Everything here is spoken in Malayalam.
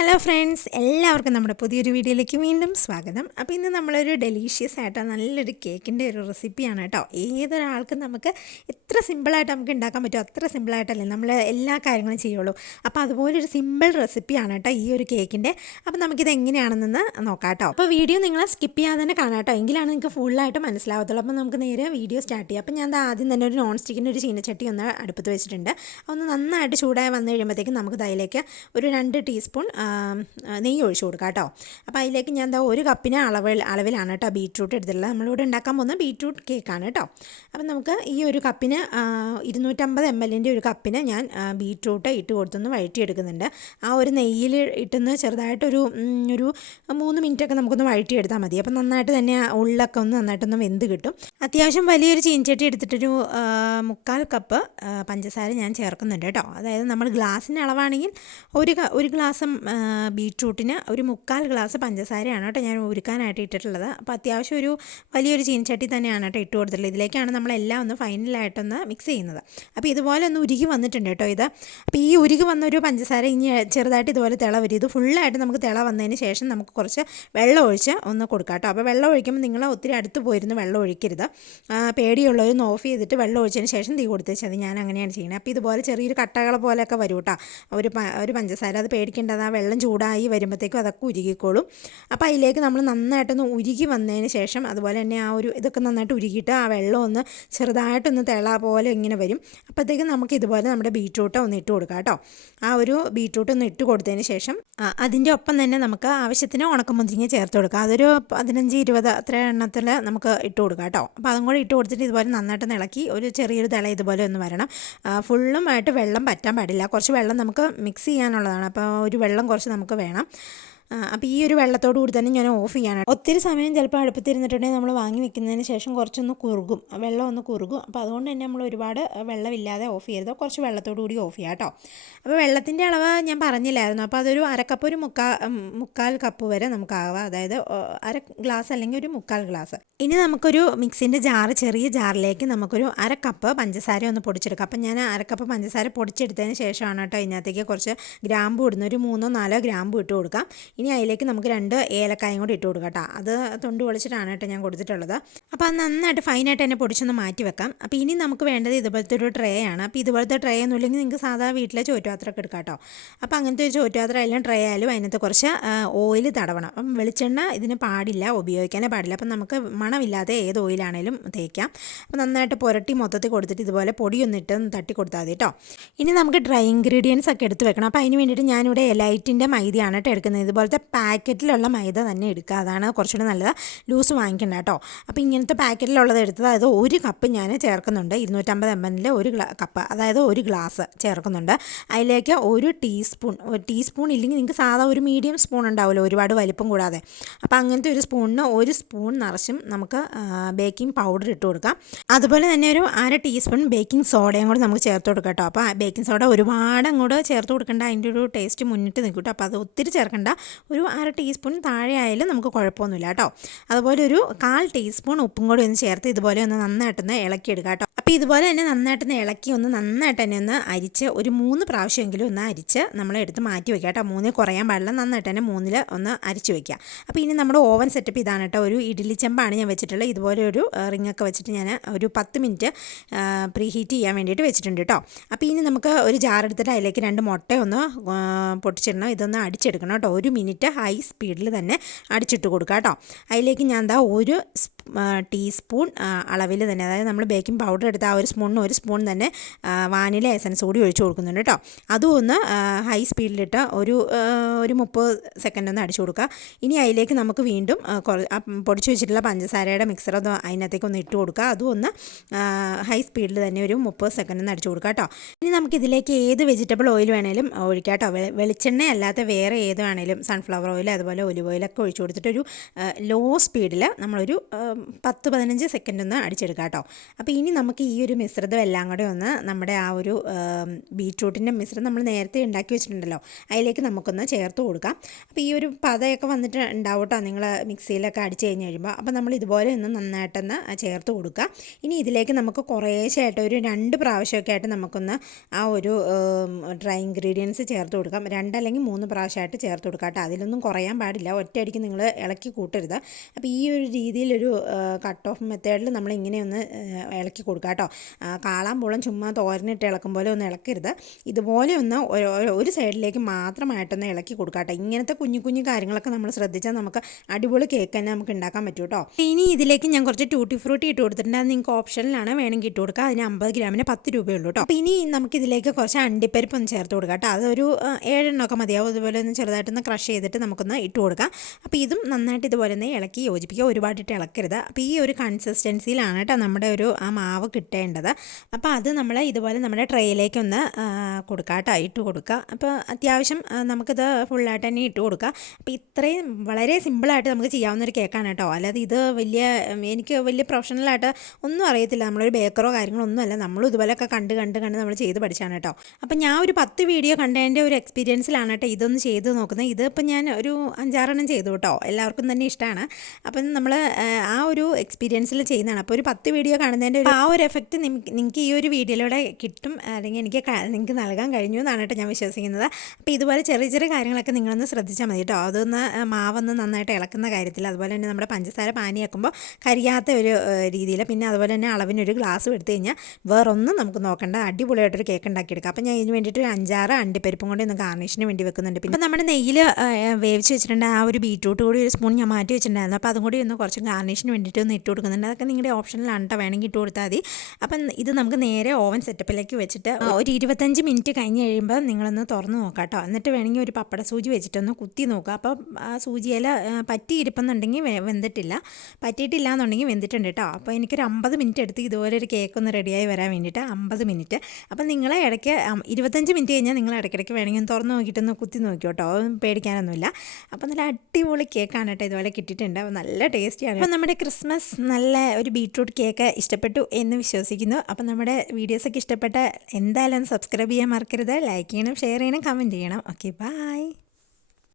ഹലോ ഫ്രണ്ട്സ്, എല്ലാവർക്കും നമ്മുടെ പുതിയൊരു വീഡിയോയിലേക്ക് വീണ്ടും സ്വാഗതം. അപ്പോൾ ഇന്ന് നമ്മളൊരു ഡെലീഷ്യസ് ആയിട്ട് നല്ലൊരു കേക്കിൻ്റെ ഒരു റെസിപ്പിയാണ് കേട്ടോ. ഏതൊരാൾക്കും നമുക്ക് എത്ര സിമ്പിളായിട്ട് നമുക്ക് ഉണ്ടാക്കാൻ പറ്റുമോ അത്ര സിമ്പിളായിട്ടല്ലേ നമ്മൾ എല്ലാ കാര്യങ്ങളും ചെയ്യുള്ളൂ. അപ്പോൾ അതുപോലൊരു സിമ്പിൾ റെസിപ്പിയാണ് കേട്ടോ ഈ ഒരു കേക്കിൻ്റെ. അപ്പോൾ നമുക്കിത് എങ്ങനെയാണെന്ന് നോക്കാം കേട്ടോ. അപ്പോൾ വീഡിയോ നിങ്ങൾ സ്കിപ്പ് ചെയ്യാതെ തന്നെ കാണാം കേട്ടോ, എങ്കിലാണ് നിങ്ങൾക്ക് ഫുള്ളായിട്ട് മനസ്സിലാവത്തുള്ളൂ. അപ്പോൾ നമുക്ക് നേരെ വീഡിയോ സ്റ്റാർട്ട് ചെയ്യാം. അപ്പോൾ ഞാൻ ആദ്യം തന്നെ ഒരു നോൺ സ്റ്റിക്കിൻ്റെ ഒരു ചീനച്ചട്ടി ഒന്ന് അടുപ്പത്ത് വെച്ചിട്ടുണ്ട്. ഒന്ന് നന്നായിട്ട് ചൂടായി വന്നു കഴിയുമ്പോഴത്തേക്കും നമുക്ക് അതിലേക്ക് ഒരു 2 ടീസ്പൂൺ നെയ്യ് ഒഴിച്ചു കൊടുക്കാം കേട്ടോ. അപ്പോൾ അതിലേക്ക് ഞാൻ ഒരു കപ്പിന് അളവിലാണ് കേട്ടോ ബീറ്റ്റൂട്ട് എടുത്തിട്ടുള്ളത്. നമ്മളിവിടെ ഉണ്ടാക്കാൻ പോകുന്ന ബീറ്റ്റൂട്ട് കേക്കാണ് കേട്ടോ. അപ്പം നമുക്ക് ഈ ഒരു കപ്പിന് 250 ml ഒരു കപ്പിന് ഞാൻ ബീറ്റ്റൂട്ട് ഇട്ട് കൊടുത്തൊന്ന് വഴറ്റിയെടുക്കുന്നുണ്ട്. ആ ഒരു നെയ്യിൽ ഇട്ടുന്ന ചെറുതായിട്ടൊരു 3 മിനിറ്റൊക്കെ നമുക്കൊന്ന് വഴറ്റിയെടുത്താൽ മതി. അപ്പം നന്നായിട്ട് തന്നെ ഉള്ളൊക്കെ ഒന്ന് നന്നായിട്ടൊന്ന് വെന്ത് കിട്ടും. അത്യാവശ്യം വലിയൊരു ചീനച്ചട്ടി എടുത്തിട്ടൊരു 3/4 കപ്പ് പഞ്ചസാര ഞാൻ ചേർക്കുന്നുണ്ട് കേട്ടോ. അതായത് നമ്മൾ ഗ്ലാസ്സിൻ്റെ അളവാണെങ്കിൽ ഒരു ഗ്ലാസ് ബീറ്റ്റൂട്ടിന് ഒരു 3/4 ഗ്ലാസ് പഞ്ചസാരയാണ് കേട്ടോ ഞാൻ ഉരുക്കാനായിട്ട് ഇട്ടിട്ടുള്ളത്. അപ്പോൾ അത്യാവശ്യം ഒരു വലിയൊരു ചീനച്ചട്ടി തന്നെയാണ് കേട്ടോ ഇട്ട് കൊടുത്തിട്ടുള്ളത്. ഇതിലേക്കാണ് നമ്മളെല്ലാം ഒന്ന് ഫൈനലായിട്ടൊന്ന് മിക്സ് ചെയ്യുന്നത്. അപ്പോൾ ഇതുപോലെ ഒന്ന് ഉരുകി വന്നിട്ടുണ്ട് കേട്ടോ ഇത്. അപ്പോൾ ഈ ഉരുകി വന്നൊരു പഞ്ചസാര ഇനി ചെറുതായിട്ട് ഇതുപോലെ തിള വരും. ഇത് ഫുള്ളായിട്ട് നമുക്ക് തിള വന്നതിന് ശേഷം നമുക്ക് കുറച്ച് വെള്ളം ഒഴിച്ച് ഒന്ന് കൊടുക്കാം കേട്ടോ. അപ്പോൾ വെള്ളം ഒഴിക്കുമ്പോൾ നിങ്ങൾ ഒത്തിരി അടുത്ത് പോയിരുന്ന് വെള്ളം ഒഴിക്കരുത്. പേടിയുള്ളവരൊന്ന് ഓഫ് ചെയ്തിട്ട് വെള്ളം ഒഴിച്ചതിന് ശേഷം തീ കൊടുത്തേച്ചാൽ മതി. ഞാൻ അങ്ങനെയാണ് ചെയ്യുന്നത്. അപ്പോൾ ഇതുപോലെ ചെറിയൊരു കട്ടകളെ പോലെയൊക്കെ വരും കേട്ടോ ഒരു പഞ്ചസാര. അത് പേടിക്കേണ്ടത്, ആ വെള്ളം ചൂടായി വരുമ്പോഴത്തേക്കും അതൊക്കെ ഉരുകിക്കോളും. അപ്പോൾ അതിലേക്ക് നമ്മൾ നന്നായിട്ടൊന്ന് ഉരുകി വന്നതിന് ശേഷം അതുപോലെ തന്നെ ഇതൊക്കെ നന്നായിട്ട് ഉരുകിയിട്ട് ആ വെള്ളം ഒന്ന് ചെറുതായിട്ടൊന്ന് തിള പോലെ ഇങ്ങനെ വരും. അപ്പോഴത്തേക്കും നമുക്ക് ഇതുപോലെ നമ്മുടെ ബീറ്റ്റൂട്ട് ഒന്ന് ഇട്ട് കൊടുക്കാം കേട്ടോ. ആ ഒരു ബീറ്റ്റൂട്ട് ഒന്ന് ഇട്ട് കൊടുത്തതിന് ശേഷം അതിൻ്റെ ഒപ്പം തന്നെ നമുക്ക് ആവശ്യത്തിന് ഉണക്കമുന്തിരിങ്ങ ചേർത്ത് കൊടുക്കാം. അതൊരു 15-20 അത്ര എണ്ണത്തിൽ നമുക്ക് ഇട്ട് കൊടുക്കാം കേട്ടോ. അപ്പോൾ അതും കൂടെ ഇട്ട് കൊടുത്തിട്ട് ഇതുപോലെ നന്നായിട്ട് ഇളക്കി ഒരു ചെറിയൊരു തിള ഇതുപോലെ ഒന്ന് വരണം. ഫുള്ളുമായിട്ട് വെള്ളം പറ്റാൻ പാടില്ല. കുറച്ച് വെള്ളം നമുക്ക് മിക്സ് ചെയ്യാനുള്ളതാണ്. അപ്പോൾ ഒരു വെള്ളം കുറച്ച് നമുക്ക് വേണം. അപ്പോൾ ഈ ഒരു വെള്ളത്തോട് കൂടി തന്നെ ഞാൻ ഓഫ് ചെയ്യാണ്. ഒത്തിരി സമയം ചിലപ്പോൾ അടുപ്പത്തിരുന്നിട്ടുണ്ടെങ്കിൽ നമ്മൾ വാങ്ങി വെക്കുന്നതിന് ശേഷം കുറച്ചൊന്ന് കുറുകും, വെള്ളം ഒന്ന് കുറുകും. അപ്പോൾ അതുകൊണ്ട് തന്നെ നമ്മൾ ഒരുപാട് വെള്ളമില്ലാതെ ഓഫ് ചെയ്യരുത്, കുറച്ച് വെള്ളത്തോട് കൂടി ഓഫ് ചെയ്യാം കേട്ടോ. അപ്പോൾ വെള്ളത്തിൻ്റെ അളവ് ഞാൻ പറഞ്ഞില്ലായിരുന്നു. അപ്പോൾ അതൊരു അരക്കപ്പ്, ഒരു മുക്കാൽ കപ്പ് വരെ നമുക്കാവാം. അതായത് 1/2 ഗ്ലാസ് അല്ലെങ്കിൽ ഒരു 3/4 ഗ്ലാസ്. ഇനി നമുക്കൊരു മിക്സിൻ്റെ ചെറിയ ജാറിലേക്ക് നമുക്കൊരു 1/2 കപ്പ് പഞ്ചസാര ഒന്ന് പൊടിച്ചെടുക്കാം. അപ്പം ഞാൻ 1/2 കപ്പ് പഞ്ചസാര പൊടിച്ചെടുത്തതിന് ശേഷമാണ് കേട്ടോ ഇതിനകത്തേക്ക് കുറച്ച് ഗ്രാമ്പു ഇടുന്ന, ഒരു 3-4 ഗ്രാമ്പു ഇട്ട് കൊടുക്കാം. ഇനി അതിലേക്ക് നമുക്ക് 2 ഏലക്കായും കൂടി ഇട്ട് കൊടുക്കാം കേട്ടോ. അത് തൊണ്ട് പൊളിച്ചിട്ടാണ് കേട്ടോ ഞാൻ കൊടുത്തിട്ടുള്ളത്. അപ്പോൾ അത് നന്നായിട്ട് ഫൈനായിട്ട് തന്നെ പൊടിച്ചൊന്ന് മാറ്റി വെക്കാം. അപ്പോൾ ഇനി നമുക്ക് വേണ്ടത് ഇതുപോലത്തെ ഒരു ട്രേ ആണ്. അപ്പോൾ ഇതുപോലത്തെ ട്രേ ഒന്നും ഇല്ലെങ്കിൽ നിങ്ങൾക്ക് സാധാ വീട്ടിലെ ചോറ്റുപാത്രമൊക്കെ എടുക്കാം കേട്ടോ. അപ്പോൾ അങ്ങനത്തെ ഒരു ചോറ്റുപാത്രം ആയാലും ട്രേ ആയാലും അതിനകത്ത് കുറച്ച് ഓയിൽ തടവണം. അപ്പം വെളിച്ചെണ്ണ ഇതിന് പാടില്ല, ഉപയോഗിക്കാനേ പാടില്ല. അപ്പം നമുക്ക് മണമില്ലാതെ ഏത് ഓയിലാണേലും തേക്കാം. അപ്പോൾ നന്നായിട്ട് പുരട്ടി മൊത്തത്തിൽ കൊടുത്തിട്ട് ഇതുപോലെ പൊടിയൊന്നിട്ട് തട്ടി കൊടുത്താൽ മതി കേട്ടോ. ഇനി നമുക്ക് ഡ്രൈ ഇൻഗ്രീഡിയൻസ് ഒക്കെ എടുത്ത് വെക്കണം. അപ്പോൾ അതിന് വേണ്ടിയിട്ട് ഞാനിവിടെ എലൈറ്റിൻ്റെ മൈദയാണ് കേട്ടോ എടുക്കുന്നത്. ഇതുപോലത്തെ പാക്കറ്റിലുള്ള മൈദ തന്നെ എടുക്കുക, അതാണ് കുറച്ചുകൂടി നല്ലത്. ലൂസ് വാങ്ങിക്കണ്ട കേട്ടോ. അപ്പോൾ ഇങ്ങനത്തെ പാക്കറ്റിലുള്ളത് എടുത്തത്, അതായത് 1 കപ്പ് ഞാൻ ചേർക്കുന്നുണ്ട്. 250 ml ഒരു കപ്പ്, അതായത് 1 ഗ്ലാസ് ചേർക്കുന്നുണ്ട്. അതിലേക്ക് 1 ടീസ്പൂൺ ഇല്ലെങ്കിൽ നിങ്ങൾക്ക് സാധാ ഒരു മീഡിയം സ്പൂൺ ഉണ്ടാവുമല്ലോ, ഒരുപാട് വലിപ്പം കൂടാതെ. അപ്പോൾ അങ്ങനത്തെ ഒരു സ്പൂണിന് 1 സ്പൂൺ നിറച്ചും നമുക്ക് ബേക്കിംഗ് പൗഡർ ഇട്ട് കൊടുക്കാം. അതുപോലെ തന്നെ ഒരു 1/2 ടീസ്പൂൺ ബേക്കിംഗ് സോഡയും കൂടി നമുക്ക് ചേർത്ത് കൊടുക്കാം കേട്ടോ. അപ്പോൾ ബേക്കിംഗ് സോഡ ഒരുപാട് അങ്ങോട്ട് ചേർത്ത് കൊടുക്കേണ്ട, അതിൻ്റെ ഒരു ടേസ്റ്റ് മുന്നിട്ട് നിൽക്കും കേട്ടോ. അപ്പോൾ അത് ഒത്തിരി ചേർക്കേണ്ട, ഒരു 1/2 ടീസ്പൂൺ താഴെ ആയാലും നമുക്ക് കുഴപ്പമൊന്നുമില്ല കേട്ടോ. അതുപോലെ ഒരു 1/4 ടീസ്പൂൺ ഉപ്പും കൂടി ഒന്ന് ചേർത്ത് ഇതുപോലെ ഒന്ന് നന്നായിട്ടൊന്ന് ഇളക്കിയെടുക്കുക കേട്ടോ. അപ്പോൾ ഇതുപോലെ തന്നെ നന്നായിട്ടൊന്ന് ഇളക്കി നന്നായിട്ട് തന്നെ ഒന്ന് അരിച്ച് ഒരു 3 പ്രാവശ്യമെങ്കിലും ഒന്ന് അരിച്ച് നമ്മൾ എടുത്ത് മാറ്റി വയ്ക്കുക കേട്ടോ. 3 കുറയാൻ പാടില്ല, നന്നായിട്ട് തന്നെ 3 ഒന്ന് അരിച്ച് വയ്ക്കുക. അപ്പോൾ ഇനി നമ്മുടെ ഓവൻ സെറ്റപ്പ് ഇതാണ് കേട്ടോ. ഒരു ഇഡ്ഡലി ചെമ്പാണ് ഞാൻ വെച്ചിട്ടുള്ളത്. ഇതുപോലെ ഒരു റിങ്ങൊക്കെ വെച്ചിട്ട് ഞാൻ ഒരു 10 മിനിറ്റ് പ്രീ ഹീറ്റ് ചെയ്യാൻ വേണ്ടിയിട്ട് വെച്ചിട്ടുണ്ട് കേട്ടോ. അപ്പോൾ ഇനി നമുക്ക് ഒരു ജാർ എടുത്തിട്ട് അതിലേക്ക് 2 മുട്ട ഒന്ന് പൊട്ടിച്ചിടണം. ഇതൊന്ന് അടിച്ചെടുക്കണം കേട്ടോ. 1 മിനിറ്റ് ഹൈ സ്പീഡിൽ തന്നെ അടിച്ചിട്ട് കൊടുക്കുക കേട്ടോ. അതിലേക്ക് ഞാൻ 1 ടീസ്പൂൺ അളവിൽ തന്നെ, അതായത് നമ്മൾ ബേക്കിംഗ് പൗഡർ എടുത്ത ആ 1 സ്പൂണിന് 1 സ്പൂൺ തന്നെ വാനില എസൻസ് കൂടി ഒഴിച്ച് കൊടുക്കുന്നുണ്ട് കേട്ടോ. അതും ഒന്ന് ഹൈ സ്പീഡിലിട്ട് ഒരു 30 സെക്കൻഡ് ഒന്ന് അടിച്ചു കൊടുക്കുക. ഇനി അതിലേക്ക് നമുക്ക് വീണ്ടും പൊടിച്ച് വെച്ചിട്ടുള്ള പഞ്ചസാരയുടെ മിക്സർ ഒന്ന് അതിനകത്തേക്ക് ഒന്ന് ഇട്ട് കൊടുക്കുക. അതും ഒന്ന് ഹൈ സ്പീഡിൽ തന്നെ ഒരു 30 സെക്കൻഡ് ഒന്ന് അടിച്ചു കൊടുക്കുക കേട്ടോ. ഇനി നമുക്കിതിലേക്ക് ഏത് വെജിറ്റബിൾ ഓയിൽ വേണേലും ഒഴിക്കാം കേട്ടോ. വെളിച്ചെണ്ണ അല്ലാത്ത വേറെ ഏത് വേണേലും, സൺഫ്ലവർ ഓയിൽ അതുപോലെ ഒലിവ് ഓയിലൊക്കെ ഒഴിച്ച് കൊടുത്തിട്ട് ഒരു ലോ സ്പീഡിൽ നമ്മളൊരു 10-15 സെക്കൻഡ് ഒന്ന് അടിച്ചെടുക്കാം കേട്ടോ. അപ്പോൾ ഇനി നമുക്ക് ഈ ഒരു മിശ്രിതം എല്ലാം കൂടെ ഒന്ന് നമ്മുടെ ആ ഒരു ബീട്രൂട്ടിൻ്റെ മിശ്രിതം നമ്മൾ നേരത്തെ ഉണ്ടാക്കി വെച്ചിട്ടുണ്ടല്ലോ അതിലേക്ക് നമുക്കൊന്ന് ചേർത്ത് കൊടുക്കാം. അപ്പോൾ ഈ ഒരു പതയൊക്കെ വന്നിട്ട് ഉണ്ടാവും കേട്ടോ നിങ്ങൾ മിക്സിയിലൊക്കെ അടിച്ച് കഴിഞ്ഞ് കഴിയുമ്പോൾ. അപ്പോൾ നമ്മൾ ഇതുപോലെ ഒന്ന് നന്നായിട്ടൊന്ന് ചേർത്ത് കൊടുക്കുക. ഇനി ഇതിലേക്ക് നമുക്ക് കുറേശ്ശായിട്ട് ഒരു 2 പ്രാവശ്യമൊക്കെ ആയിട്ട് നമുക്കൊന്ന് ആ ഒരു ഡ്രൈ ഇൻഗ്രീഡിയൻസ് ചേർത്ത് കൊടുക്കാം. 2 അല്ലെങ്കിൽ 3 പ്രാവശ്യമായിട്ട് ചേർത്ത് കൊടുക്കാം കേട്ടോ. അതിലൊന്നും കുറയാൻ പാടില്ല, ഒറ്റയടിക്ക് നിങ്ങൾ ഇളക്കി കൂട്ടരുത്. അപ്പോൾ ഈ ഒരു രീതിയിലൊരു കട്ട് ഓഫ് മെത്തേഡിൽ നമ്മൾ ഇങ്ങനെയൊന്ന് ഇളക്കി കൊടുക്കുക കേട്ടോ. കാളാൻ പോളം ചുമ്മാ തോരനിട്ട് ഇളക്കും പോലെ ഒന്ന് ഇളക്കരുത്. ഇതുപോലെ ഒന്ന് ഒരു സൈഡിലേക്ക് മാത്രമായിട്ടൊന്ന് ഇളക്കി കൊടുക്കുക കേട്ടോ. ഇങ്ങനത്തെ കുഞ്ഞു കുഞ്ഞു കാര്യങ്ങളൊക്കെ നമ്മൾ ശ്രദ്ധിച്ചാൽ നമുക്ക് അടിപൊളി കേക്ക് തന്നെ നമുക്ക് ഉണ്ടാക്കാൻ പറ്റും കേട്ടോ. ഇനി ഇതിലേക്ക് ഞാൻ കുറച്ച് ടൂട്ടി ഫ്രൂട്ടി ഇട്ട് കൊടുത്തിട്ടുണ്ട്. അത് നിങ്ങൾക്ക് ഓപ്ഷനിലാണ്, വേണമെങ്കിൽ ഇട്ട് കൊടുക്കുക. അതിന് 50 ഗ്രാമിന് 10 രൂപയുള്ളൂ കേട്ടോ. അപ്പോൾ ഇനി നമുക്കിതിലേക്ക് കുറച്ച് അണ്ടിപ്പരിപ്പ് ഒന്ന് ചേർത്ത് കൊടുക്കാം കേട്ടോ. അതൊരു 7 എണ്ണമൊക്കെ മതിയാവും. അതുപോലെ ഒന്ന് ചെറുതായിട്ടൊന്ന് ക്രഷ് ചെയ്തിട്ട് നമുക്കൊന്ന് ഇട്ട് കൊടുക്കാം. അപ്പോൾ ഇതും നന്നായിട്ട് ഇതുപോലെ ഒന്ന് ഇളക്കി യോജിപ്പിക്കുക, ഒരുപാടിട്ട് ഇളക്കരുത്. അപ്പോൾ ഈ ഒരു കൺസിസ്റ്റൻസിയിലാണ് കേട്ടോ നമ്മുടെ ഒരു ആ മാവ് കിട്ടേണ്ടത്. അപ്പോൾ അത് നമ്മൾ ഇതുപോലെ നമ്മുടെ ട്രേയിലേക്കൊന്ന് കൊടുക്കുക കേട്ടോ, ഇട്ട് കൊടുക്കുക. അപ്പോൾ അത്യാവശ്യം നമുക്കിത് ഫുള്ളായിട്ട് തന്നെ ഇട്ട് കൊടുക്കുക. അപ്പോൾ ഇത്രയും വളരെ സിമ്പിളായിട്ട് നമുക്ക് ചെയ്യാവുന്നൊരു കേക്കാണ് കേട്ടോ. അല്ലാതെ ഇത് എനിക്ക് വലിയ പ്രൊഫഷണലായിട്ട് ഒന്നും അറിയത്തില്ല. നമ്മളൊരു ബേക്കറോ കാര്യങ്ങളോ ഒന്നുമല്ല, നമ്മളും ഇതുപോലെയൊക്കെ കണ്ട് നമ്മൾ ചെയ്ത് പഠിച്ചാണ് കേട്ടോ. അപ്പോൾ ഞാൻ ഒരു 10 വീഡിയോ കണ്ടതിൻ്റെ ഒരു എക്സ്പീരിയൻസിലാണ് കേട്ടോ ഇതൊന്ന് ചെയ്ത് നോക്കുന്നത്. ഇതിപ്പോൾ ഞാൻ ഒരു 5-6 എണ്ണം ചെയ്തു കേട്ടോ. എല്ലാവർക്കും തന്നെ ഇഷ്ടമാണ്. അപ്പം നമ്മൾ ആ ഒരു എക്സ്പീരിയൻസിൽ ചെയ്യുന്നതാണ്. അപ്പോൾ ഒരു 10 വീഡിയോ കാണുന്നതിൻ്റെ ആ ഒരു എഫക്റ്റ് നിങ്ങൾക്ക് ഈ ഒരു വീഡിയോയിലൂടെ കിട്ടും, അല്ലെങ്കിൽ നിങ്ങൾക്ക് നൽകാൻ കഴിഞ്ഞു എന്നാണ് കേട്ടോ ഞാൻ വിശ്വസിക്കുന്നത്. അപ്പോൾ ഇതുപോലെ ചെറിയ ചെറിയ കാര്യങ്ങളൊക്കെ നിങ്ങളൊന്ന് ശ്രദ്ധിച്ചാൽ മതി കേട്ടോ. അതൊന്ന് മാവൊന്ന് നന്നായിട്ട് ഇളക്കുന്ന കാര്യത്തിൽ, അതുപോലെ തന്നെ നമ്മുടെ പഞ്ചസാര പാനിയാക്കുമ്പോൾ കരിയാത്ത ഒരു രീതിയിൽ, പിന്നെ അതുപോലെ തന്നെ അളവിനൊരു ഗ്ലാസ് എടുത്തു കഴിഞ്ഞാൽ വേറൊന്നും നമുക്ക് നോക്കേണ്ട, അടിപൊളിയായിട്ടൊരു കേക്ക് ഉണ്ടാക്കിയെടുക്കാം. അപ്പോൾ ഞാൻ ഇതിന് വേണ്ടിയിട്ട് ഒരു 5-6 അണ്ടിപ്പരിപ്പും കൂടി ഒന്ന് ഗാർണിഷിന് വേണ്ടി വെക്കുന്നുണ്ട്. പിന്നെ നമ്മുടെ നെയ്യിൽ വേവിച്ച് വെച്ചിട്ടുണ്ട് ആ ഒരു ബീറ്റ്റൂട്ട് കൂടി ഒരു സ്പൂൺ ഞാൻ മാറ്റി വെച്ചിട്ടുണ്ടായിരുന്നു. അപ്പോൾ അതും കൂടി ഒന്ന് കുറച്ച് ഗാർണിഷിന് വേണ്ടിയിട്ട് ഒന്ന് ഇട്ട് കൊടുക്കുന്നുണ്ട്. അതൊക്കെ നിങ്ങളുടെ ഓപ്ഷനിലാണ് കേട്ടോ, വേണമെങ്കിൽ ഇട്ട് കൊടുത്താൽ മതി. അപ്പം ഇത് നമുക്ക് നേരെ ഓവൻ സെറ്റപ്പിലേക്ക് വെച്ചിട്ട് ഒരു 25 മിനിറ്റ് കഴിഞ്ഞ് കഴിയുമ്പോൾ നിങ്ങളൊന്ന് തുറന്ന് നോക്കാം കേട്ടോ. എന്നിട്ട് വേണമെങ്കിൽ ഒരു പപ്പട സൂചി വെച്ചിട്ടൊന്ന് കുത്തി നോക്കുക. അപ്പോൾ ആ സൂചിയിൽ പറ്റിയിരിക്കുന്നുണ്ടെങ്കിൽ വെന്തിട്ടില്ല, പറ്റിയിട്ടില്ല എന്നുണ്ടെങ്കിൽ വെന്തിട്ടുണ്ട് കേട്ടോ. അപ്പോൾ എനിക്കൊരു 50 മിനിറ്റ് എടുത്ത് ഇതുപോലെ ഒരു കേക്ക് ഒന്ന് റെഡിയായി വരാൻ വേണ്ടിയിട്ട് 50 മിനിറ്റ്. അപ്പം നിങ്ങൾ ഇടയ്ക്ക് 25 മിനിറ്റ് കഴിഞ്ഞാൽ നിങ്ങൾ ഇടയ്ക്കിടയ്ക്ക് വേണമെങ്കിൽ ഒന്ന് തുറന്ന് നോക്കിയിട്ടൊന്ന് കുത്തി നോക്കി കേട്ടോ, പേടിക്കാനൊന്നുമില്ല. അപ്പോൾ നല്ല അടിപൊളി കേക്കാണ് കേട്ടോ ഇതുപോലെ കിട്ടിയിട്ടുണ്ട്. അപ്പോൾ നല്ല ടേസ്റ്റിയാണ്. അപ്പോൾ നമ്മുടെ ക്രിസ്മസ് നല്ല ഒരു ബീട്രൂട്ട് കേക്ക് ഇഷ്ടപ്പെട്ടു എന്ന് വിശ്വസിക്കുന്നു. അപ്പോൾ നമ്മുടെ വീഡിയോസൊക്കെ ഇഷ്ടപ്പെട്ട എന്തായാലും സബ്സ്ക്രൈബ് ചെയ്യാൻ മറക്കരുത്. ലൈക്ക് ചെയ്യണം, ഷെയർ ചെയ്യണം, കമൻറ്റ് ചെയ്യണം. Okay, by.